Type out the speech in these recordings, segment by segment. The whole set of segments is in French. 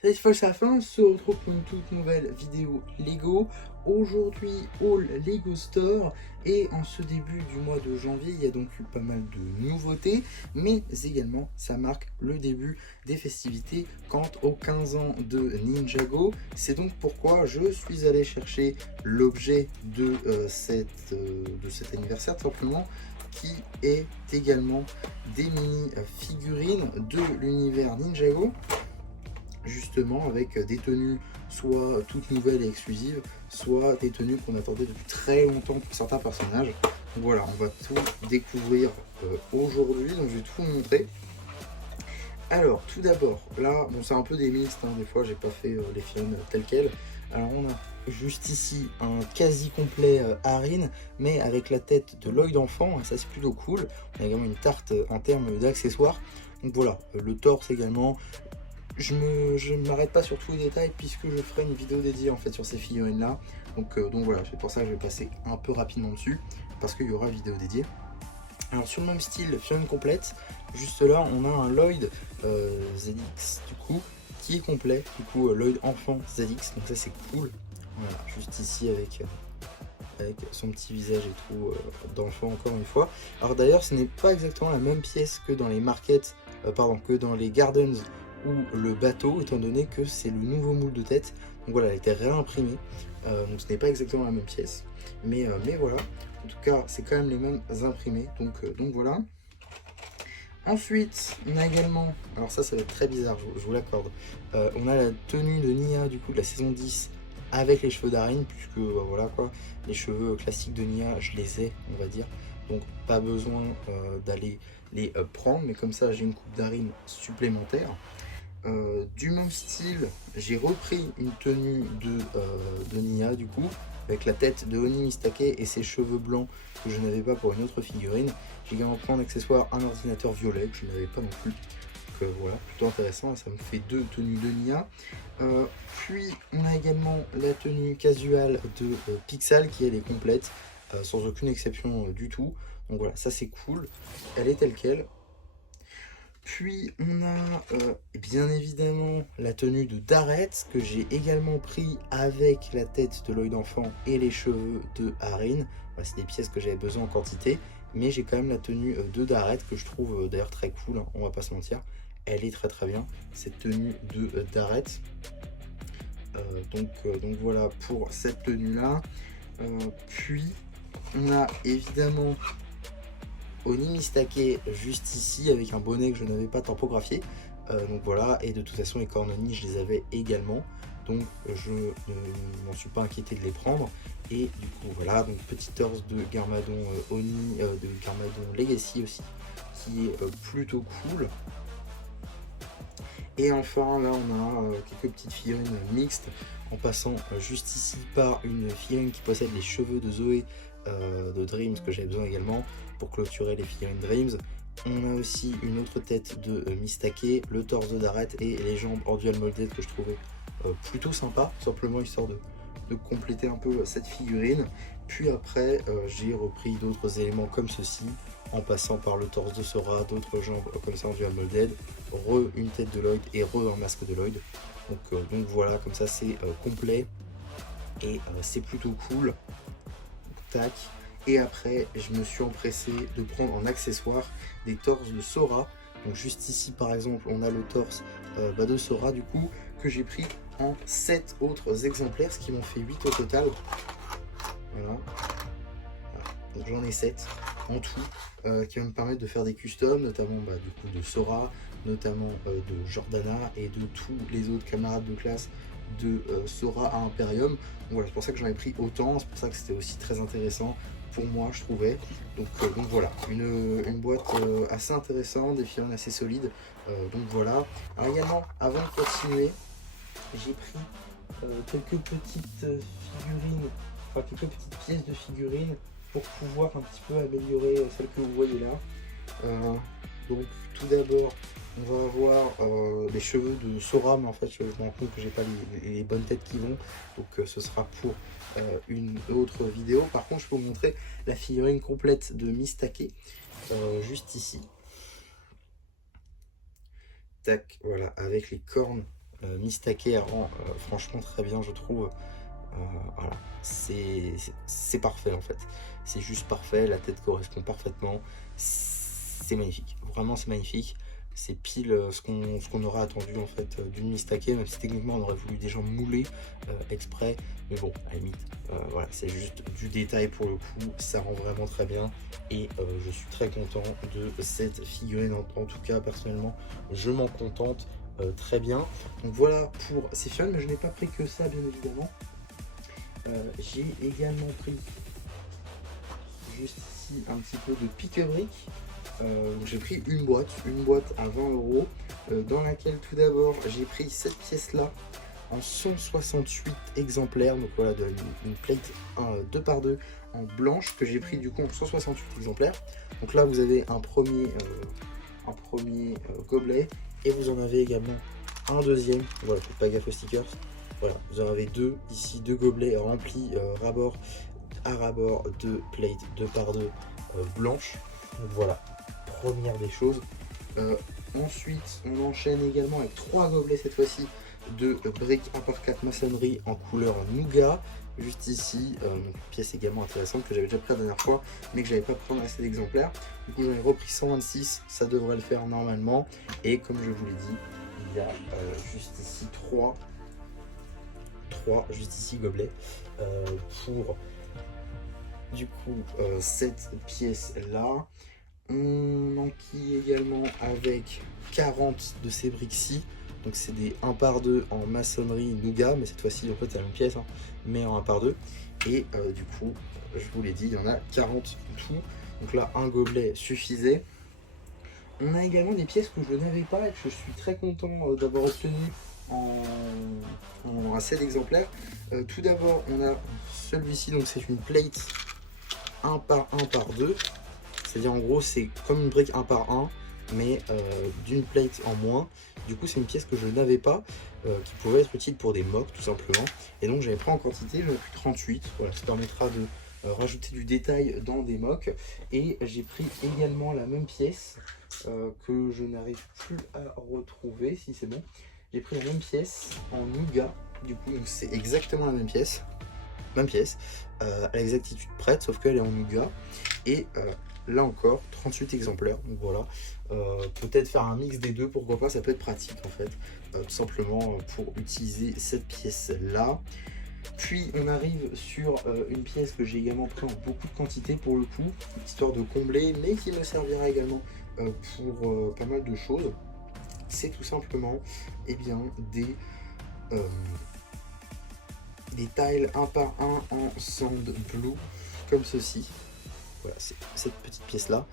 Salut Foch à fin, on se retrouve pour une toute nouvelle vidéo Lego. Aujourd'hui, Haul Lego Store. Et en ce début du mois de janvier, il y a donc eu pas mal de nouveautés. Mais également, ça marque le début des festivités quant aux 15 ans de Ninjago. C'est donc pourquoi je suis allé chercher l'objet de cet anniversaire, tout simplement, qui est également des mini figurines de l'univers Ninjago, justement avec des tenues soit toutes nouvelles et exclusives, soit des tenues qu'on attendait depuis très longtemps pour certains personnages. Donc voilà, on va tout découvrir aujourd'hui, donc je vais tout vous montrer. Alors, tout d'abord, là, bon, c'est un peu des mixtes, hein, des fois j'ai pas fait les films tels quels. Alors, on a juste ici un quasi complet Arin, mais avec la tête de l'œil d'enfant, ça c'est plutôt cool. On a également une tarte en termes d'accessoires. Donc voilà, le torse également. Je ne m'arrête pas sur tous les détails puisque je ferai une vidéo dédiée en fait sur ces figurines là. Donc voilà, c'est pour ça que je vais passer un peu rapidement dessus parce qu'il y aura vidéo dédiée. Alors sur le même style, figurine complète, juste là on a un Lloyd ZX du coup qui est complet, du coup Lloyd enfant ZX, donc ça c'est cool. Voilà, juste ici avec son petit visage et tout d'enfant encore une fois. Alors d'ailleurs ce n'est pas exactement la même pièce que dans les markets, que dans les gardens ou le bateau, étant donné que c'est le nouveau moule de tête. Donc voilà, elle a été réimprimée, donc ce n'est pas exactement la même pièce, mais voilà, en tout cas c'est quand même les mêmes imprimés, donc voilà. Ensuite, on a également, alors ça va être très bizarre, je vous l'accorde, on a la tenue de Nia du coup de la saison 10 avec les cheveux d'Arin, puisque voilà quoi, les cheveux classiques de Nia, je les ai, on va dire, donc pas besoin d'aller les prendre, mais comme ça j'ai une coupe d'Arin supplémentaire. Du même style, j'ai repris une tenue de Nia du coup, avec la tête de Oni Mistake et ses cheveux blancs que je n'avais pas pour une autre figurine. J'ai également pris en accessoire un ordinateur violet que je n'avais pas non plus. Donc voilà, plutôt intéressant, ça me fait deux tenues de Nia. Puis on a également la tenue casual de Pixel qui elle est complète, sans aucune exception du tout. Donc voilà, ça c'est cool, elle est telle quelle. Puis on a bien évidemment la tenue de Dareth que j'ai également pris avec la tête de Lloyd enfant et les cheveux de Harin. Voilà, c'est des pièces que j'avais besoin en quantité, mais j'ai quand même la tenue de Dareth que je trouve d'ailleurs très cool, hein, on va pas se mentir. Elle est très bien, cette tenue de Dareth. Donc voilà pour cette tenue là. Puis on a évidemment Oni Mistake juste ici avec un bonnet que je n'avais pas typographié. Donc voilà, et de toute façon les cornonis je les avais également, donc je ne m'en suis pas inquiété de les prendre. Et du coup voilà, donc petit torse de Garmadon Oni, de Garmadon Legacy aussi, qui est plutôt cool. Et enfin là on a quelques petites figurines mixtes, en passant juste ici par une figurine qui possède les cheveux de Zoé de Dreams que j'avais besoin également pour clôturer les figurines Dreams. On a aussi une autre tête de Mistake, le torse de Dareth et les jambes en dual molded que je trouvais plutôt sympa, simplement histoire de compléter un peu cette figurine. Puis après j'ai repris d'autres éléments comme ceci, en passant par le torse de Sora, d'autres jambes comme ça en dual molded, une tête de Lloyd et un masque de Lloyd. Donc voilà, comme ça c'est complet et c'est plutôt cool. Tac. Et après je me suis empressé de prendre en accessoire des torses de Sora. Donc juste ici par exemple on a le torse de Sora du coup que j'ai pris en 7 autres exemplaires, ce qui m'ont fait 8 au total. Voilà. Donc j'en ai 7 en tout, qui vont me permettre de faire des customs, notamment du coup de Sora, notamment de Jordana et de tous les autres camarades de classe de Sora à Imperium. Donc voilà, c'est pour ça que j'en ai pris autant, c'est pour ça que c'était aussi très intéressant pour moi je trouvais. Donc voilà, une boîte assez intéressante, des figurines assez solides. Donc voilà. Alors également, avant de continuer, j'ai pris quelques petites figurines, enfin quelques petites pièces de figurines pour pouvoir un petit peu améliorer celle que vous voyez là. Donc tout d'abord on va avoir les cheveux de Sora, mais en fait je me rends compte que j'ai pas les bonnes têtes qui vont, donc ce sera pour une autre vidéo. Par contre je peux vous montrer la figurine complète de Mistake, juste ici. Tac, voilà, avec les cornes mi-stacké rend franchement très bien, je trouve. Voilà, c'est parfait en fait. C'est juste parfait, la tête correspond parfaitement. C'est magnifique, vraiment c'est magnifique. C'est pile ce qu'on aurait attendu en fait d'une mi-stacké, même si techniquement on aurait voulu déjà mouler exprès. Mais bon, à la limite, voilà, c'est juste du détail pour le coup, ça rend vraiment très bien. Et je suis très content de cette figurine, en tout cas personnellement, je m'en contente très bien. Donc voilà pour ces figurines, mais je n'ai pas pris que ça bien évidemment. J'ai également pris juste ici un petit peu de pique-brique. J'ai pris une boîte à 20 €, dans laquelle tout d'abord j'ai pris cette pièce là en 168 exemplaires. Donc voilà, une plate 2x2 en blanche que j'ai pris du coup en 168 exemplaires. Donc là vous avez un premier gobelet et vous en avez également un deuxième. Voilà, faites pas gaffe aux stickers. Voilà, vous en avez deux ici, deux gobelets remplis rabord à rabord de plate 2x2 blanche. Donc voilà, première des choses. Ensuite, on enchaîne également avec trois gobelets cette fois-ci de briques 1x4 maçonnerie en couleur nougat. Juste ici, une pièce également intéressante que j'avais déjà pris la dernière fois, mais que j'avais pas pris assez d'exemplaires. Du coup, j'en ai repris 126, ça devrait le faire normalement. Et comme je vous l'ai dit, il y a juste ici trois juste ici gobelets pour du coup cette pièce là. On enquille également avec 40 de ces briques-ci. Donc c'est des 1x2 en maçonnerie nougat, mais cette fois-ci en fait c'est la même pièce, hein, mais en 1x2. Et du coup, je vous l'ai dit, il y en a 40 tout. Donc là, un gobelet suffisait. On a également des pièces que je n'avais pas et que je suis très content d'avoir obtenu en assez d'exemplaires. Tout d'abord, on a celui-ci, donc c'est une plate 1x1x2. C'est-à-dire en gros c'est comme une brique 1x1 mais d'une plate en moins. Du coup c'est une pièce que je n'avais pas, qui pouvait être utile pour des mocks tout simplement. Et donc j'avais pris en quantité, j'en ai pris 38. Voilà, ça permettra de rajouter du détail dans des mocks. Et j'ai pris également la même pièce que je n'arrive plus à retrouver, si c'est bon. J'ai pris la même pièce en nougat. Du coup c'est exactement la même pièce. À l'exactitude prête, sauf qu'elle est en nougat. Et là encore 38 exemplaires, donc voilà. Peut-être faire un mix des deux, pourquoi pas, ça peut être pratique en fait, tout simplement pour utiliser cette pièce là. Puis on arrive sur une pièce que j'ai également pris en beaucoup de quantité pour le coup, histoire de combler, mais qui me servira également pour pas mal de choses. C'est tout simplement des tiles 1x1 en sand blue comme ceci. Voilà, c'est cette petite pièce là,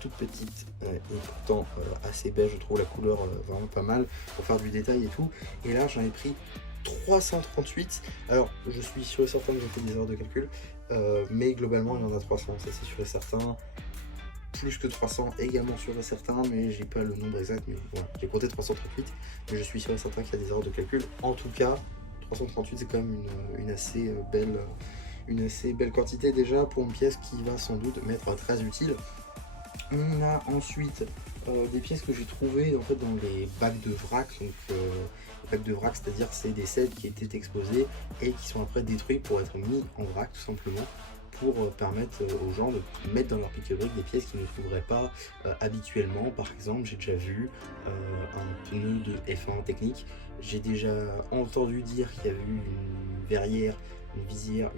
toute petite et pourtant assez belle, je trouve la couleur vraiment pas mal pour faire du détail et tout. Et là j'en ai pris 338. Alors je suis sûr et certain que j'ai fait des erreurs de calcul, mais globalement il y en a 300, ça c'est sûr et certain. Plus que 300 également sûr et certain, mais j'ai pas le nombre exact, mais voilà, j'ai compté 338, mais je suis sûr et certain qu'il y a des erreurs de calcul. En tout cas 338 c'est quand même une assez belle quantité déjà pour une pièce qui va sans doute m'être très utile. On a ensuite des pièces que j'ai trouvées en fait dans les bacs de vrac. Donc les bacs de vrac, c'est-à-dire c'est des sets qui étaient exposés et qui sont après détruits pour être mis en vrac tout simplement, pour permettre aux gens de mettre dans leur pique-brique des pièces qu'ils ne trouveraient pas habituellement. Par exemple, j'ai déjà vu un pneu de F1 technique. J'ai déjà entendu dire qu'il y avait eu une verrière, une visière,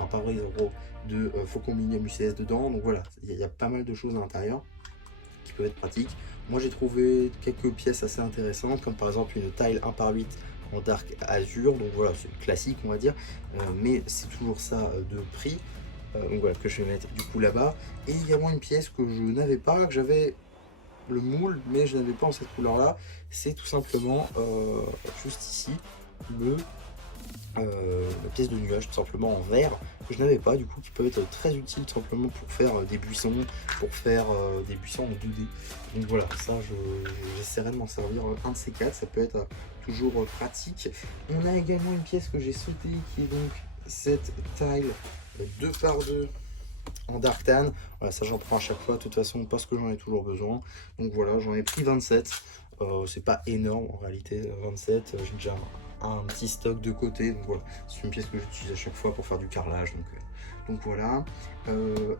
un pare-brise en gros de Faucon Millennium UCS dedans. Donc voilà, il y a pas mal de choses à l'intérieur qui peuvent être pratiques. Moi j'ai trouvé quelques pièces assez intéressantes, comme par exemple une tile 1x8 en dark azur. Donc voilà, c'est classique on va dire, mais c'est toujours ça de prix. Donc voilà, que je vais mettre du coup là-bas. Et également une pièce que je n'avais pas, que j'avais le moule, mais je n'avais pas en cette couleur là. C'est tout simplement juste ici la pièce de nuage tout simplement en verre, que je n'avais pas, du coup qui peut être très utile tout simplement pour faire des buissons, en 2D. Donc voilà, ça j'essaierai de m'en servir un de ces quatre, ça peut être toujours pratique. On a également une pièce que j'ai sautée qui est donc cette tile 2x2 en dark tan. Voilà, ça j'en prends à chaque fois de toute façon parce que j'en ai toujours besoin. Donc voilà, j'en ai pris 27. C'est pas énorme en réalité, 27. J'ai déjà un petit stock de côté. Donc voilà, c'est une pièce que j'utilise à chaque fois pour faire du carrelage. Donc voilà.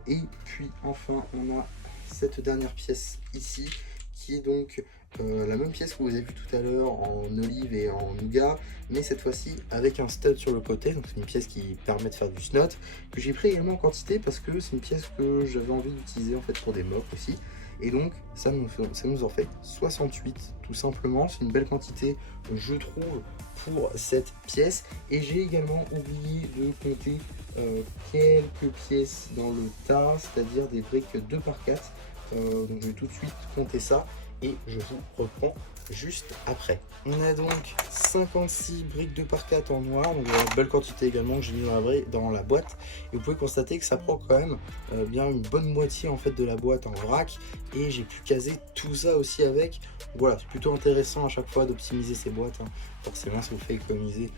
Et puis enfin, on a cette dernière pièce ici qui est donc la même pièce que vous avez vu tout à l'heure en olive et en nougat, mais cette fois-ci avec un stud sur le côté. Donc c'est une pièce qui permet de faire du snot, que j'ai pris également en quantité parce que c'est une pièce que j'avais envie d'utiliser en fait pour des mops aussi. Et donc ça nous en fait 68 tout simplement. C'est une belle quantité je trouve pour cette pièce. Et j'ai également oublié de compter quelques pièces dans le tas, c'est-à-dire des briques 2 par 4. Donc je vais tout de suite compter ça et je vous reprends juste après. On a donc 56 briques 2 par 4 en noir, donc une belle quantité également que j'ai mis dans la boîte. Et vous pouvez constater que ça prend quand même bien une bonne moitié en fait de la boîte en vrac, et j'ai pu caser tout ça aussi avec. Voilà, c'est plutôt intéressant à chaque fois d'optimiser ces boîtes, hein. Forcément ça vous fait économiser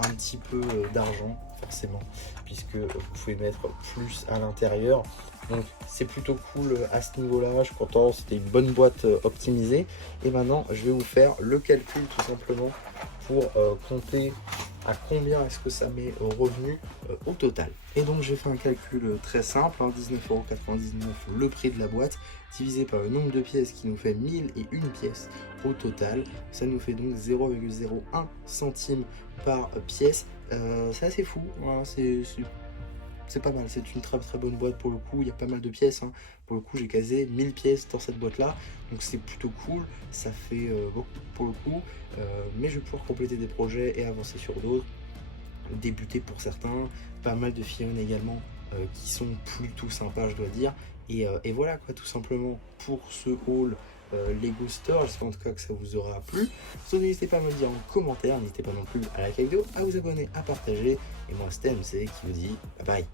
un petit peu d'argent, forcément, puisque vous pouvez mettre plus à l'intérieur. Donc c'est plutôt cool à ce niveau-là, je suis content, c'était une bonne boîte optimisée. Et maintenant je vais vous faire le calcul tout simplement pour compter à combien est-ce que ça met au revenu au total. Et donc j'ai fait un calcul très simple, hein, 19,99 € le prix de la boîte, divisé par le nombre de pièces qui nous fait 1001 pièces au total. Ça nous fait donc 0,01 centime par pièce. C'est assez fou, voilà, c'est pas mal, c'est une très très bonne boîte pour le coup, il y a pas mal de pièces, hein. Pour le coup j'ai casé 1000 pièces dans cette boîte là, donc c'est plutôt cool, ça fait beaucoup pour le coup, mais je vais pouvoir compléter des projets et avancer sur d'autres, débuter pour certains, pas mal de figurines également qui sont plutôt sympas je dois dire, et voilà quoi tout simplement pour ce haul Lego Store. J'espère en tout cas que ça vous aura plu. Surtout n'hésitez pas à me le dire en commentaire, n'hésitez pas non plus à liker la vidéo, à vous abonner, à partager, et moi c'était MC qui vous dit bye bye.